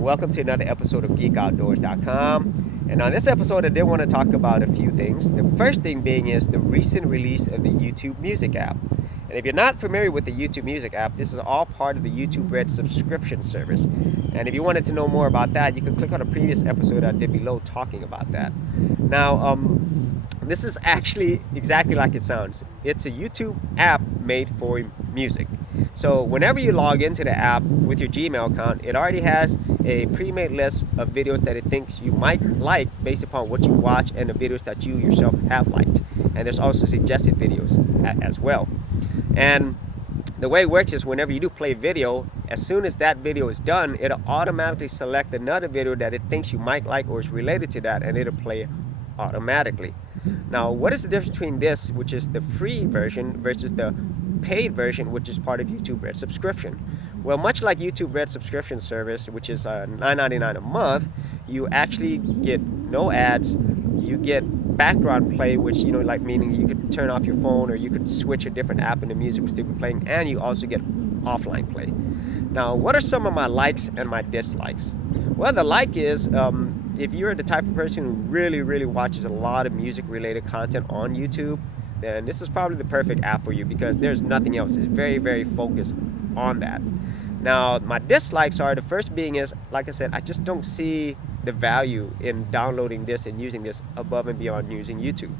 Welcome to another episode of Geekoutdoors.com. And on this episode, I did want to talk about a few things. The first thing being is the recent release of the YouTube Music app. And if you're not familiar with the YouTube Music app, this is all part of the YouTube Red subscription service. And if you wanted to know more about that, you can click on a previous episode I did below talking about that. Now, this is actually exactly like it sounds. It's a YouTube app made for music. So whenever you log into the app with your Gmail account, it already has a pre-made list of videos that it thinks you might like based upon what you watch and the videos that you yourself have liked. And there's also suggested videos as well. And the way it works is whenever you do play video, as soon as that video is done, it'll automatically select another video that it thinks you might like or is related to that, and it'll play automatically. Now, what is the difference between this, which is the free version, versus the paid version, which is part of YouTube Red subscription? Well, much like YouTube Red subscription service, which is $9.99 a month, you actually get no ads. You get background play, which, like meaning you could turn off your phone or you could switch a different app and the music will still be playing, and you also get offline play. Now, what are some of my likes and my dislikes? Well, the like is, if you're the type of person who really watches a lot of music related content on YouTube, then this is probably the perfect app for you because there's nothing else. It's very focused on that. Now, my dislikes are, the first being is, like I said, I just don't see the value in downloading this and using this above and beyond using YouTube.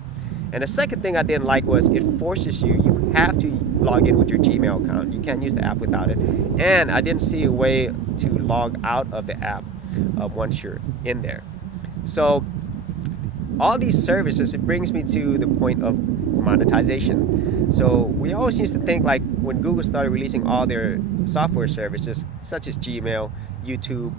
And the second thing I didn't like was it forces you have to log in with your Gmail account. You can't use the app without it. And I didn't see a way to log out of the app once you're in there. So all these services, it brings me to the point of monetization. So we always used to think, like when Google started releasing all their software services, such as Gmail, YouTube,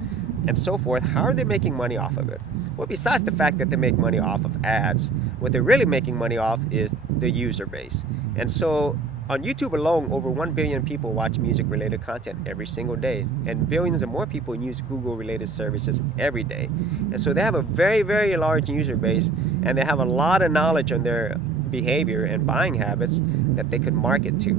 and so forth, how are they making money off of it? Well, besides the fact that they make money off of ads, what they're really making money off is the user base. And so on YouTube alone, over 1 billion people watch music-related content every single day, and billions of more people use Google-related services every day. And so they have a very large user base, and they have a lot of knowledge on their behavior and buying habits that they could market to.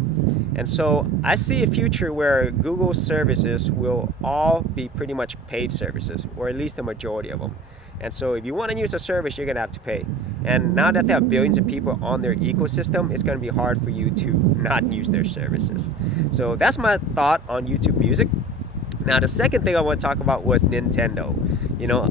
And so I see a future where Google services will all be pretty much paid services, or at least the majority of them. And so if you want to use a service, you're going to have to pay. And now that they have billions of people on their ecosystem, it's going to be hard for you to not use their services. So that's my thought on YouTube Music. Now, the second thing I want to talk about was Nintendo.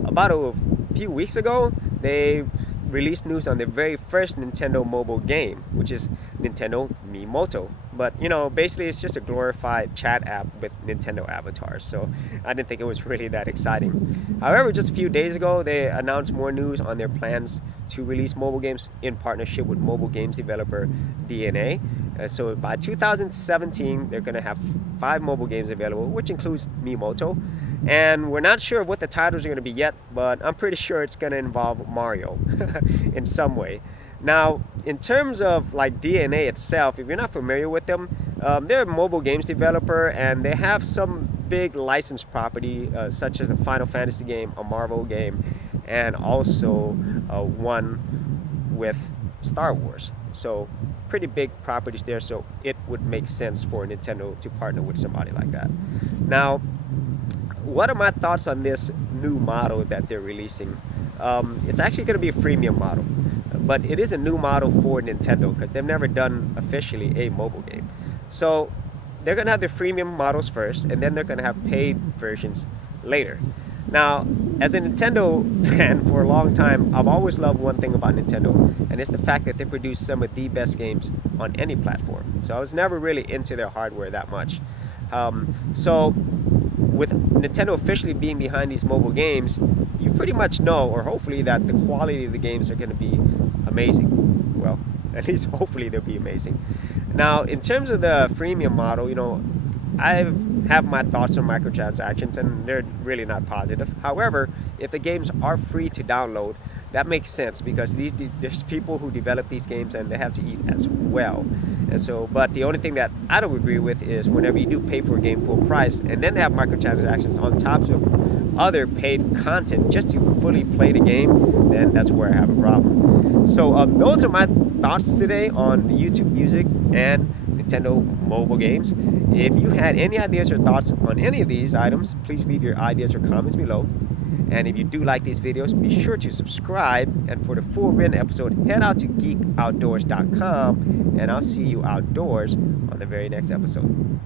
About a few weeks ago, they released news on the very first Nintendo mobile game, which is Nintendo Miimoto. But basically it's just a glorified chat app with Nintendo avatars, so I didn't think it was really that exciting. However, just a few days ago, they announced more news on their plans to release mobile games in partnership with mobile games developer DNA. So by 2017, they're going to have 5 mobile games available, which includes Miimoto. And we're not sure what the titles are going to be yet, but I'm pretty sure it's going to involve Mario in some way. Now, in terms of like DNA itself, if you're not familiar with them, they're a mobile games developer, and they have some big licensed property such as a Final Fantasy game, a Marvel game, and also one with Star Wars. So pretty big properties there, so it would make sense for Nintendo to partner with somebody like that. Now, what are my thoughts on this new model that they're releasing? It's actually going to be a freemium model, but it is a new model for Nintendo because they've never done officially a mobile game. So they're going to have the freemium models first, and then they're going to have paid versions later. Now, as a Nintendo fan for a long time, I've always loved one thing about Nintendo, and it's the fact that they produce some of the best games on any platform. So I was never really into their hardware that much. So with Nintendo officially being behind these mobile games, you pretty much know, or hopefully, that the quality of the games are going to be amazing. Well, at least hopefully they'll be amazing. Now, in terms of the freemium model, I have my thoughts on microtransactions, and they're really not positive. However, if the games are free to download, that makes sense because there's people who develop these games and they have to eat as well. And so, but the only thing that I don't agree with is whenever you do pay for a game full price and then they have microtransactions on top of other paid content just to fully play the game, then that's where I have a problem. So those are my thoughts today on YouTube Music and Nintendo mobile games. If you had any ideas or thoughts on any of these items, please leave your ideas or comments below. And if you do like these videos, be sure to subscribe. And for the full written episode, head out to Geekoutdoors.com, and I'll see you outdoors on the very next episode.